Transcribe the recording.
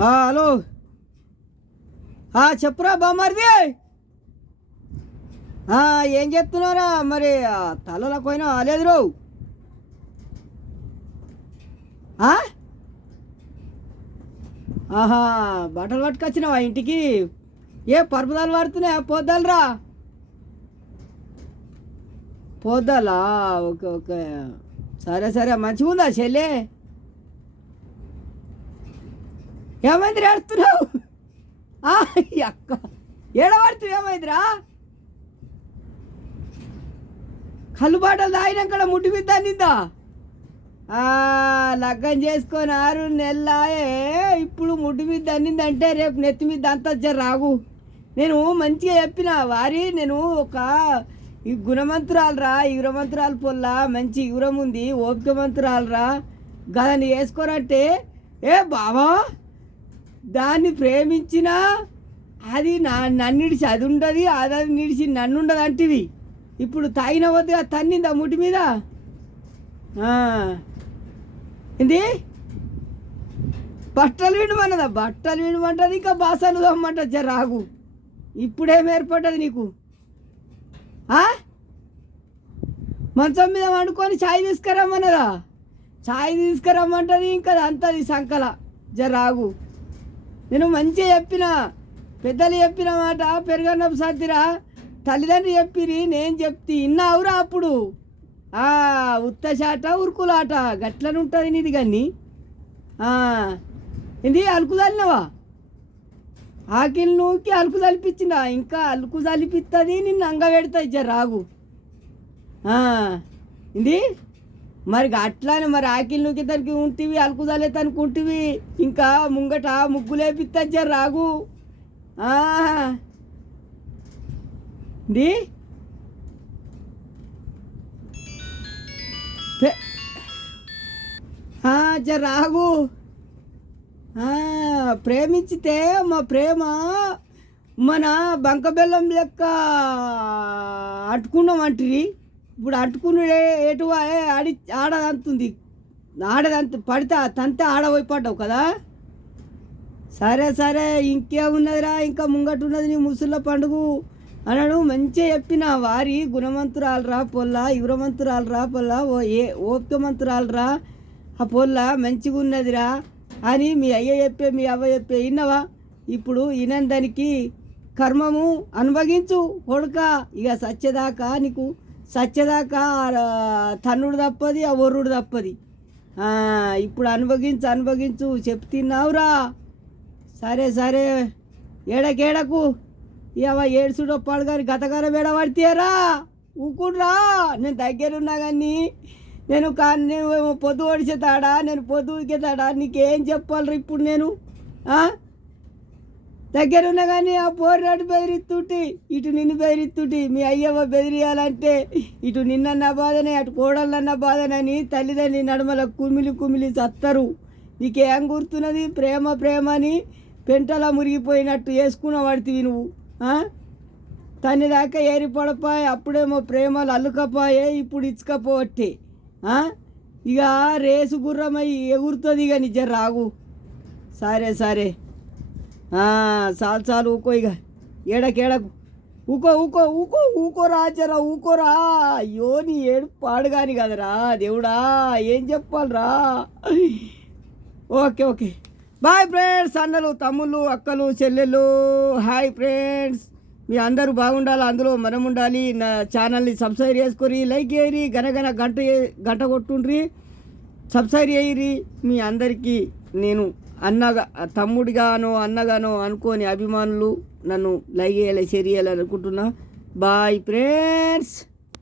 Hello. చెప్పురా బామ్మర్ది. ఏం చెప్తున్నారా మరి? తలలో పోయినా లేదు రావు. ఆహా, బట్టలు పట్టుకొచ్చినావా ఇంటికి? ఏ పరుపుదాలు పడుతున్నాయా? పోద్దాలరా, పోద్దాలా? ఓకే ఓకే, సరే సరే. మంచిగా ఉందా చెల్లె? ఏమైంది ఏడుస్తున్నావు? అక్క ఏడబడుతు ఏమైందిరా? కళ్ళు బాటలు తాగినాక ముట్టి మీద నిందా? లగ్గం చేసుకొని 6 నెలలాయే, ఇప్పుడు ముట్టి మీద అన్నిందంటే రేపు నెత్తి మీద అంతా రాగు. నేను మంచిగా చెప్పిన వారి, నేను ఒక ఈ గుణమంతురాలరా, ఈ గుణమంతురాలు పొల్లా మంచి యురం ఉంది, ఓపిక మంతురాలరా. గదని వేసుకోరంటే ఏ బావా, దాన్ని ప్రేమించినా అది నన్నిడిచి అది ఉండదు, అది నిడిచి నన్ను ఉండదు అంటివి. ఇప్పుడు తాగిన వద్దుగా తన్నిందా ముట్టి మీద? ఏంది బట్టలు వినమన్నదా? బట్టలు వినమంటది, ఇంకా బాసలు తమ్మంట రాగు. ఇప్పుడేం ఏర్పడ్డది నీకు? మంచం మీద వండుకొని ఛాయ్ తీసుకురమ్మన్నదా? ఛాయ్ తీసుకురమ్మంటది, ఇంకా అంతది సంకల రాగు. నేను మంచిగా చెప్పిన, పెద్దలు చెప్పిన మాట పెరగన్నపు సర్దిరా. తల్లిదండ్రులు చెప్పిరి, నేను చెప్తి ఇన్నావురా. అప్పుడు ఉత్తచాట ఉరుకులాట గట్లనుంటుంది నీది. కానీ ఇది అలుకు చల్లినవా? ఆకిలి నూకి అలుకు చలిపించినా, ఇంకా అలుకు చలిపిస్తుంది, నిన్ను అంగ పెడుతుంది రాగు. ఇది మరి అట్లానే మరి ఆకిలి నూకి తనకి ఉంటివి, అలుకు చల్లే తనకి ఉంటివి, ఇంకా ముంగట ముగ్గులేపిస్తుంది రాగు. ఇది రాగు. ప్రేమించితే మా ప్రేమ మన బంక బెల్లం లెక్క అట్టుకున్నామంటివి. ఇప్పుడు అట్టుకున్నాడే ఎటు ఆడదంతుంది, ఆడదంత పడితే తంతే ఆడపోయి పడ్డావు కదా. సరే సరే, ఇంకేమున్నదిరా, ఇంకా ముంగట్టున్నది నీ ముసుళ్ళ పండుగ అన్నాడు. మంచిగా చెప్పిన వారి గుణమంతురాలరా పొల్లా, యువమంతురాలరా పొల్లా, ఓపికమంతురాలరా ఆ పొల్ల మంచిగా ఉన్నదిరా అని మీ అయ్య చెప్పే, మీ అవ్వ చెప్పే విన్నవా? ఇప్పుడు వినందానికి కర్మము అనుభవించు కొడుక. ఇక సత్యదాకా నీకు సత్యదాకా తన్నుడు తప్పది, ఆ ఒర్రుడు తప్పది. ఇప్పుడు అనుభవించు చెప్తున్నావురా. సరే సరే, ఏడకేడకు ఇవ ఏడుసుడో పాడు కానీ గతగారం ఏడబడితేరా ఊకుడ్రా. నేను దగ్గరున్నా కానీ నేను నువ్వేమో పొద్దు ఓడిచేతాడా, నేను పొద్దు ఊరికేతాడా? నీకేం చెప్పాలరా ఇప్పుడు నేను? దగ్గరున్నా కానీ ఆ పోరాడు బెదిరిస్తుంటే, ఇటు నిన్ను బెదిరిస్తుంటే, మీ అయ్యవ్వ బెదిరియాలంటే ఇటు నిన్నన్న బాధనే, అటు కోడళ్ళన్న బాధనని తల్లిదండ్రి నడుమల కుమిలి చత్తరు. నీకేం గుర్తున్నది? ప్రేమ ప్రేమ అని పెంటలా మురిగిపోయినట్టు వేసుకున్న పడితివి నువ్వు. తన్ని దాకా ఏరిపడపాయే, అప్పుడేమో ప్రేమలు అల్లుకపోయే, ఇప్పుడు ఇచ్చుకపోవట్టే. ఇక రేసు గుర్రమై ఎగురుతుంది ఇక నిజ రాగు. సరే సరే, చాలు ఊకో, ఇక ఏడకేడకు ఊకో రాజరా, ఊకోరా. అయ్యో నీ ఏడు పాడు కాని కదరా దేవుడా, ఏం చెప్పాలరా? ఓకే ఓకే, బాయ్ ఫ్రెండ్స్, అన్నలు తమ్ముళ్ళు అక్కలు చెల్లెళ్ళు, హాయ్ ఫ్రెండ్స్. మీ అందరూ బాగుండాలి, అందులో మనం ఉండాలి. నా ఛానల్ని సబ్స్క్రైబ్ చేసుకొని లైక్ చేయరి, గనగన గంట కొట్టుండ్రి, సబ్స్క్రైబ్ చేయరి. మీ అందరికీ నేను తమ్ముడిగానో అన్నగానో అనుకోని అభిమానులు నన్ను లైక్ చేయాలి, షేర్ చేయాలి అనుకుంటున్నా. Bye friends.